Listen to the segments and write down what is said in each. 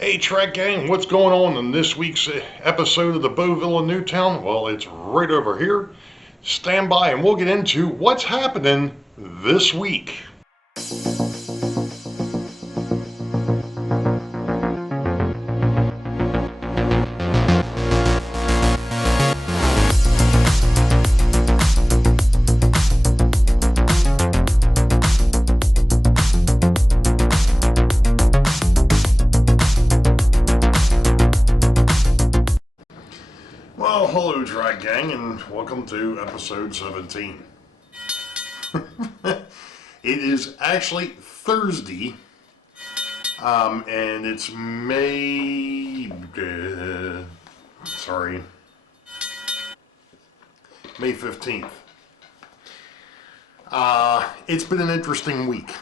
Hey Track Gang, what's going on in this week's episode of the Boeville in Newtown? Well, it's right over here. Stand by and we'll get into what's happening this week. Well, hello Track Gang and welcome to episode 17. It is actually Thursday, and it's May 15th. It's been an interesting week.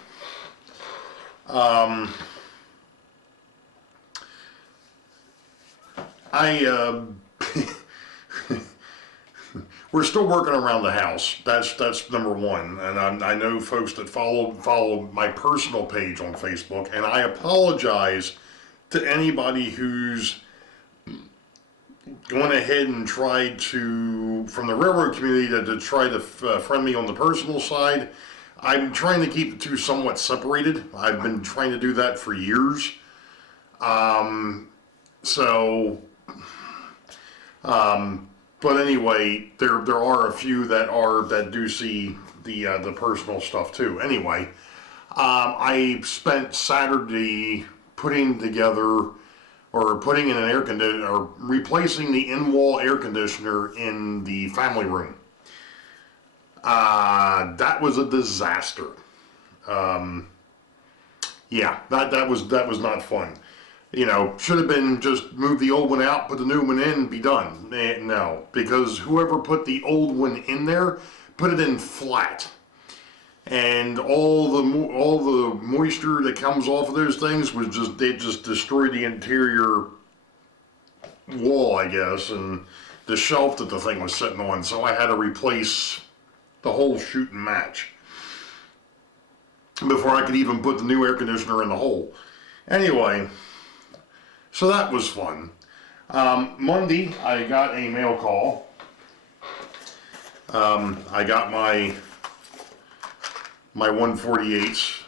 We're still working around the house. That's number one. And I know folks that follow my personal page on Facebook, and I apologize to anybody who's gone ahead and tried to, from the railroad community, to try to friend me on the personal side. I'm trying to keep the two somewhat separated. I've been trying to do that for years. But anyway, there are a few that do see the personal stuff too. Anyway, I spent Saturday putting in an air conditioner, or replacing the in-wall air conditioner in the family room. That was a disaster. Yeah, that was not fun. You know, should have been just move the old one out, put the new one in, and be done. No, because whoever put the old one in there, put it in flat. And all the moisture that comes off of those things they just destroyed the interior wall, I guess, and the shelf that the thing was sitting on. So I had to replace the whole shoot and match before I could even put the new air conditioner in the hole. Anyway, so that was fun. Monday, I got a mail call. I got my 148s.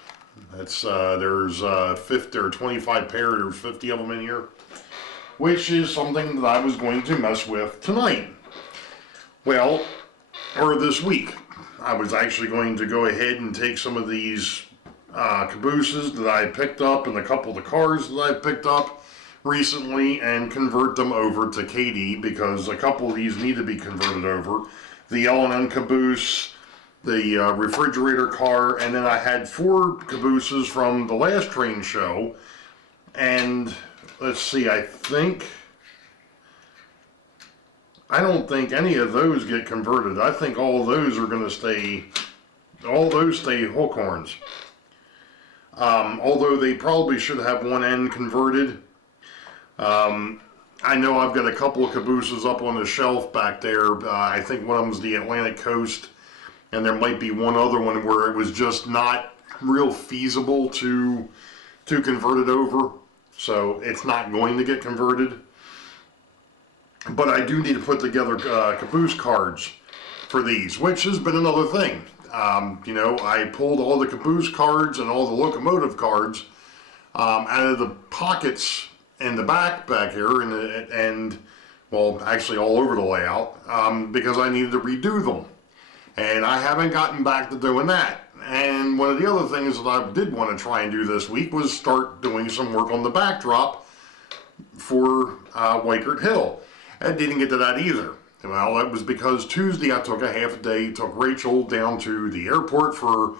That's there's 50 or 25 pair. There's 50 of them in here, which is something that I was going to mess with tonight. Well, or this week, I was actually going to go ahead and take some of these cabooses that I picked up and a couple of the cars that I picked up recently and convert them over to KD, because a couple of these need to be converted over. The L&N caboose, the refrigerator car, and then I had 4 cabooses from the last train show. And let's see, I don't think any of those get converted. I think all of those are going to stay hook horns. Although they probably should have one end converted. I know I've got a couple of cabooses up on the shelf back there. I think one of them's the Atlantic Coast, and there might be one other one where it was just not real feasible to convert it over. So it's not going to get converted. But I do need to put together caboose cards for these, which has been another thing. I pulled all the caboose cards and all the locomotive cards out of the pockets in the back here, and well, actually all over the layout, because I needed to redo them. And I haven't gotten back to doing that. And one of the other things that I did want to try and do this week was start doing some work on the backdrop for Wykert Hill. I didn't get to that either. Well, that was because Tuesday I took a half a day, took Rachel down to the airport so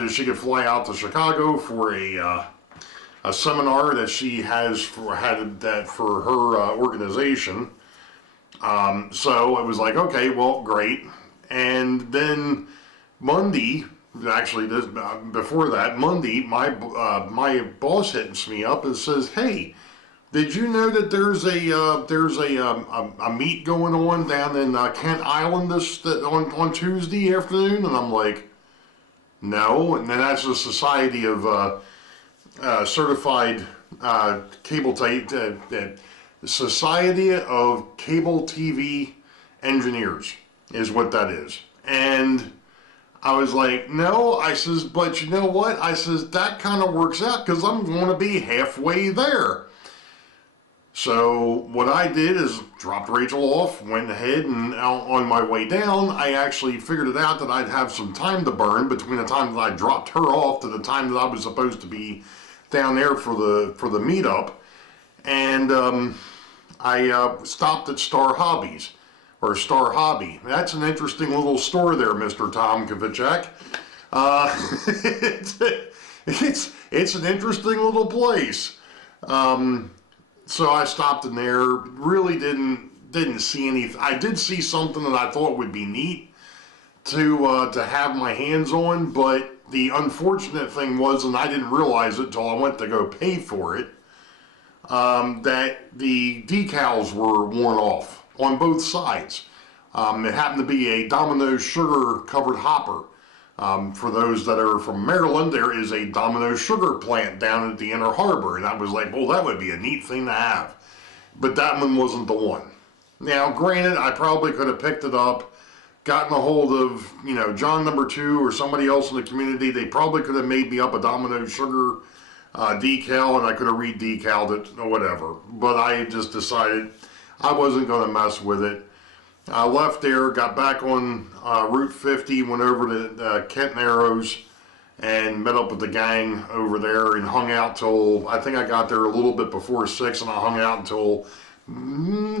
that she could fly out to Chicago for a seminar that she had for her organization. So I was like, okay, well, great. And then Monday, actually before that, Monday, my boss hits me up and says, "Hey, did you know that there's a meet going on down in Kent Island on Tuesday afternoon?" And I'm like, "No." And then that's a society of certified cable tape, Society of Cable TV Engineers is what that is. And I was like, no, I says, but you know what? I says, that kind of works out because I'm going to be halfway there. So what I did is dropped Rachel off, went ahead, and on my way down, I actually figured it out that I'd have some time to burn between the time that I dropped her off to the time that I was supposed to be down there for the meetup. And I stopped at Star Hobbies. Or Star Hobby. That's an interesting little store there, Mr. Tom Kovacek. It's an interesting little place. So I stopped in there. Really didn't see anything. I did see something that I thought would be neat to have my hands on, but the unfortunate thing was, and I didn't realize it until I went to go pay for it, that the decals were worn off on both sides. It happened to be a Domino's sugar covered hopper. For those that are from Maryland, there is a Domino's sugar plant down at the Inner Harbor, and I was like, well, that would be a neat thing to have. But that one wasn't the one. Now, granted, I probably could have picked it up, gotten a hold of, John number 2 or somebody else in the community. They probably could have made me up a Domino's sugar decal, and I could have re-decaled it or whatever. But I just decided I wasn't going to mess with it. I left there, got back on Route 50, went over to Kent Narrows, and met up with the gang over there and hung out till, I think I got there a little bit before 6, and I hung out until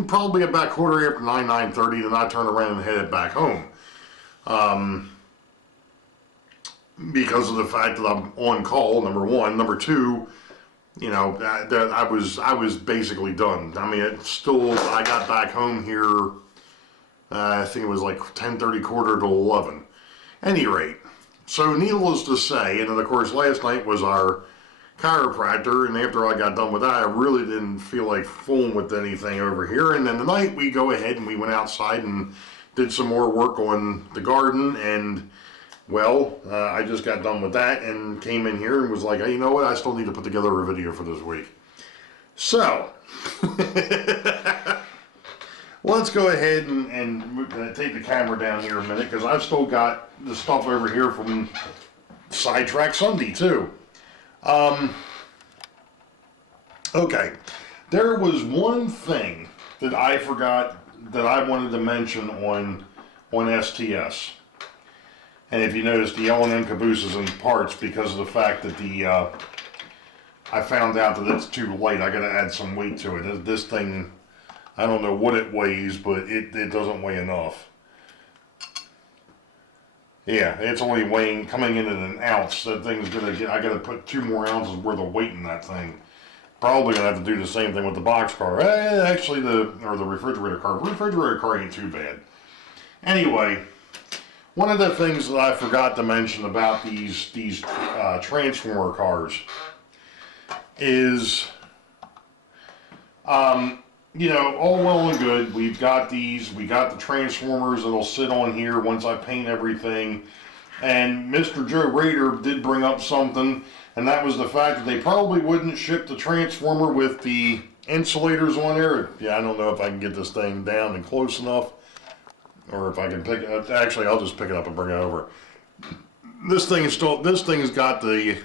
probably about quarter after 9:30, then I turned around and headed back home. Because of the fact that I'm on call, number one. Number two, I was basically done. I mean, I got back home here, I think it was like 10:30, quarter to 11. Any rate, so needless to say, and then of course last night was our chiropractor, and after I got done with that, I really didn't feel like fooling with anything over here. And then tonight we go ahead and we went outside and did some more work on the garden, and well, I just got done with that and came in here and was like, hey, you know what, I still need to put together a video for this week. So, let's go ahead and take the camera down here a minute, because I've still got the stuff over here from Sidetrack Sunday too. Okay, there was one thing that I forgot that I wanted to mention on STS. And if you notice, the L&M caboose is in parts because of the fact that I found out that it's too light. I got to add some weight to it. This thing, I don't know what it weighs, but it doesn't weigh enough. Yeah, it's only coming in at an ounce. That thing's I got to put 2 more ounces worth of weight in that thing. Probably gonna have to do the same thing with the box car. Actually, the refrigerator car. Refrigerator car ain't too bad. Anyway, one of the things that I forgot to mention about these transformer cars is, all well and good. We've got these. We got the transformers that'll sit on here once I paint everything. And Mr. Joe Rader did bring up something, and that was the fact that they probably wouldn't ship the transformer with the insulators on there. Yeah, I don't know if I can get this thing down and close enough, or if I can pick it up. Actually, I'll just pick it up and bring it over. This thing's got the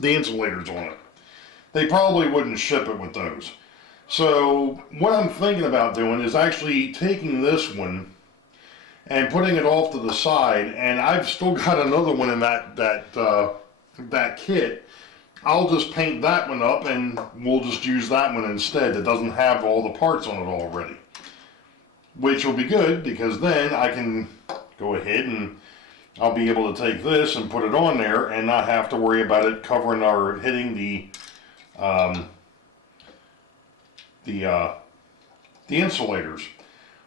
insulators on it. They probably wouldn't ship it with those. So what I'm thinking about doing is actually taking this one and putting it off to the side, and I've still got another one in that kit. I'll just paint that one up, and we'll just use that one instead. It doesn't have all the parts on it already, which will be good, because then I can go ahead and I'll be able to take this and put it on there and not have to worry about it covering or hitting the insulators.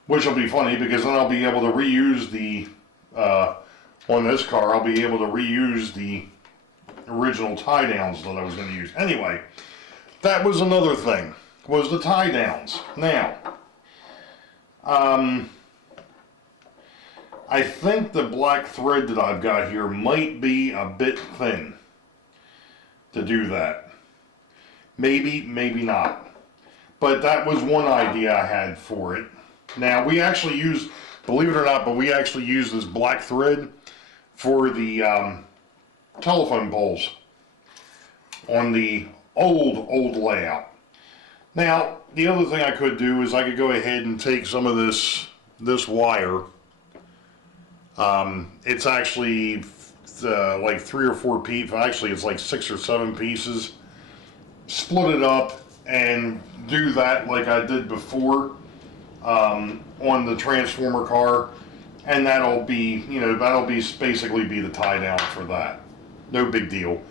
Which will be funny, because then I'll be able to reuse on this car, I'll be able to reuse the original tie downs that I was going to use. Anyway, that was another thing, was the tie downs. Now, I think the black thread that I've got here might be a bit thin. to do that. Maybe, maybe not. But that was one idea I had for it. Now, we actually use, believe it or not, but we actually use this black thread for the telephone poles on the old layout. Now, the other thing I could do is I could go ahead and take some of this wire. It's actually like 3 or 4 pieces. Actually, it's like 6 or 7 pieces. Split it up and do that like I did before on the transformer car, and that'll be, you know, that'll be basically be the tie down for that. No big deal.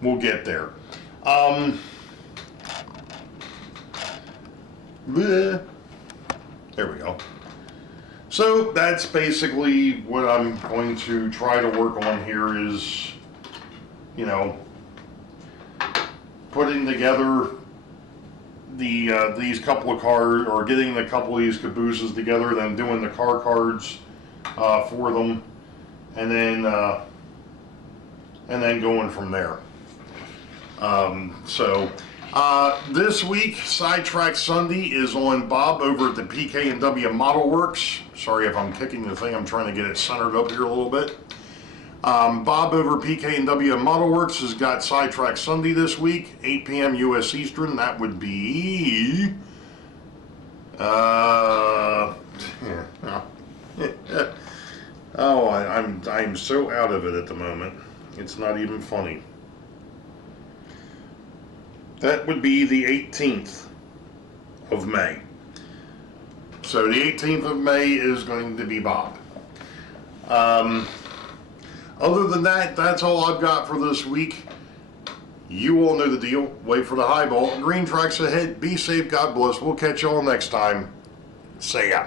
We'll get there. There we go. So that's basically what I'm going to try to work on here is, you know, putting together these couple of cards, or getting a couple of these cabooses together, then doing the car cards for them, and then going from there. This week, Sidetrack Sunday is on Bob over at the PK&W Model Works. Sorry if I'm kicking the thing, I'm trying to get it centered up here a little bit. Bob over PK&W Model Works has got Sidetrack Sunday this week, 8 p.m. U.S. Eastern. That would be... oh, I'm so out of it at the moment. It's not even funny. That would be the 18th of May. So the 18th of May is going to be Bob. Other than that, that's all I've got for this week. You all know the deal. Wait for the highball. Green tracks ahead. Be safe. God bless. We'll catch y'all next time. See ya.